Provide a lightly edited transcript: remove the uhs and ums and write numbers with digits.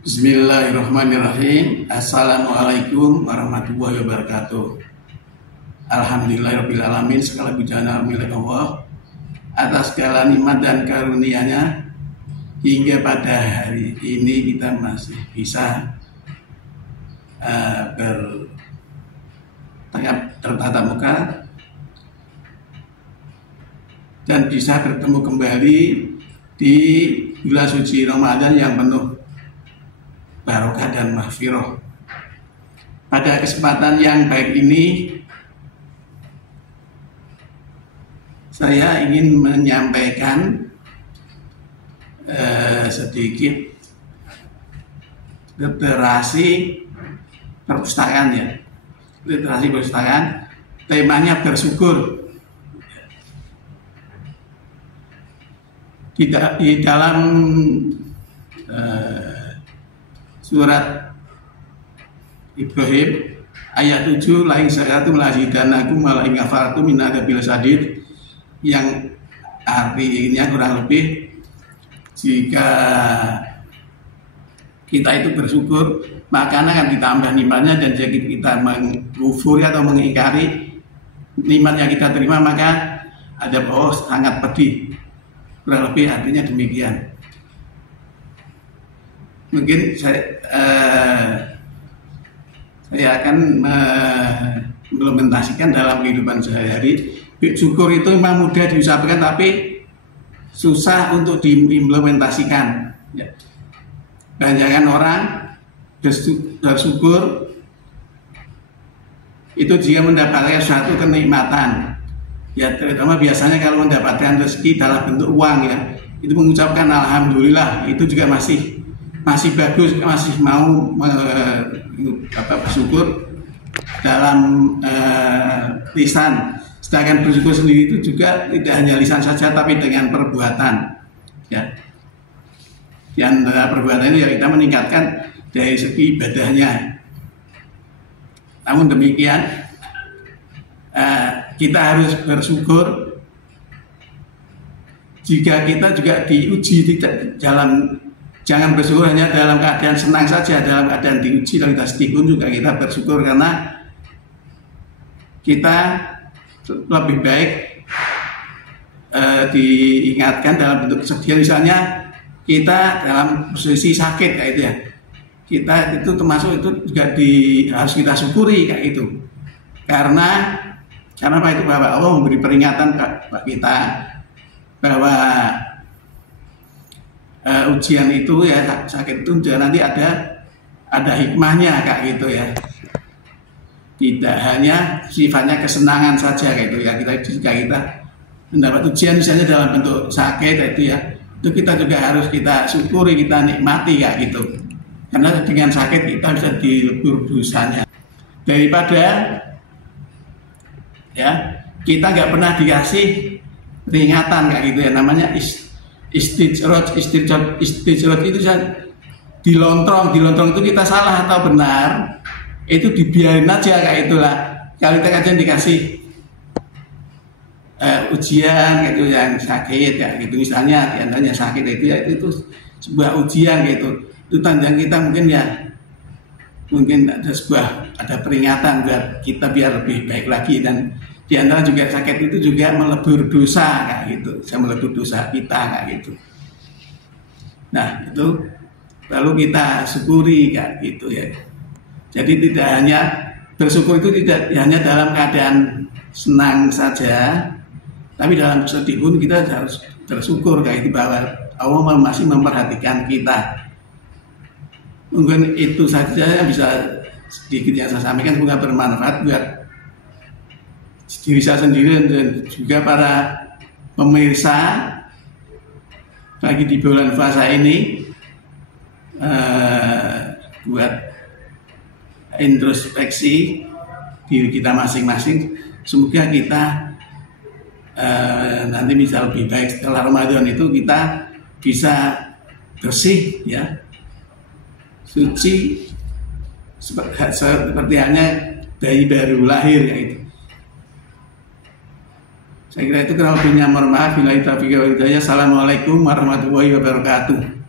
Bismillahirrahmanirrahim. Assalamualaikum warahmatullahi wabarakatuh. Alhamdulillahirrahmanirrahim. Segala puja milik Allah atas segala nikmat dan karunia-Nya, hingga pada hari ini kita masih bisa bertatap muka dan bisa bertemu kembali di bulan suci Ramadan yang penuh barokah dan mahfirah. Pada kesempatan yang baik ini, saya ingin menyampaikan sedikit literasi perpustakaan ya. Literasi perpustakaan, temanya bersyukur. Di dalam surat Ibrahim ayat 7, la in syakartum la azidanakum wa la in kafartum min adzabil sadid, yang artinya kurang lebih jika kita itu bersyukur maka akan ditambah nikmatnya, dan jika kita mengkufuri atau mengingkari nikmat yang kita terima maka ada sangat pedih. Kurang lebih artinya demikian. Mungkin saya akan mengimplementasikan dalam kehidupan sehari-hari. Syukur itu memang mudah diucapkan tapi susah untuk diimplementasikan. Kebanyakan orang bersyukur itu jika mendapatkan suatu kenikmatan. Ya, terutama biasanya kalau mendapatkan rezeki dalam bentuk uang ya, itu mengucapkan alhamdulillah, itu juga masih bagus, masih mau bersyukur dalam lisan. Sedangkan bersyukur sendiri itu juga tidak hanya lisan saja tapi dengan perbuatan ya. Di antara perbuatan itu ya kita meningkatkan dari segi ibadahnya. Namun demikian kita harus bersyukur jika kita juga diuji, tidak jangan bersyukur hanya dalam keadaan senang saja, dalam keadaan diuji dan kita sedih pun juga kita bersyukur, karena kita lebih baik diingatkan dalam bentuk kesedihan. Misalnya kita dalam posisi sakit kayak itu ya, kita itu termasuk itu juga harus kita syukuri kayak itu, karena apa itu, bahwa Allah memberi peringatan kepada kita bahwa ujian itu ya, sakit itu nanti ada hikmahnya kayak gitu ya. Tidak hanya sifatnya kesenangan saja kayak itu ya. Jika kita mendapat ujian misalnya dalam bentuk sakit kayak itu ya, itu kita juga harus kita syukuri, kita nikmati kayak gitu. Karena dengan sakit kita bisa dilebur dosanya. Daripada ya kita nggak pernah dikasih peringatan kayak gitu ya, namanya istijroj itu dilontrong itu kita salah atau benar itu dibiarin aja kayak itulah. Kalau kita kajian dikasih ujian gitu yang sakit kayak gitu, misalnya diantaranya sakit itu ya, itu sebuah ujian gitu, itu tanda kita mungkin ada peringatan buat kita biar lebih baik lagi. Dan diantara juga sakit itu juga melebur dosa kayak gitu, saya melebur dosa kita kayak gitu. Nah itu lalu kita syukuri kayak gitu ya. Jadi tidak hanya bersyukur itu tidak hanya dalam keadaan senang saja, tapi dalam sedih pun kita harus bersyukur kayak itu, bahwa Allah masih memperhatikan kita. Mungkin itu saja yang bisa sedikit yang saya sampaikan, semoga bermanfaat buat diri saya sendiri dan juga para pemirsa bagi di bulan puasa ini, buat introspeksi diri kita masing-masing. Semoga kita nanti bisa lebih baik setelah Ramadan itu, kita bisa bersih ya, suci seperti hanya bayi baru lahir ya itu. Saya kira itu, kurang lebihnya mohon maaf. Assalamualaikum warahmatullahi wabarakatuh.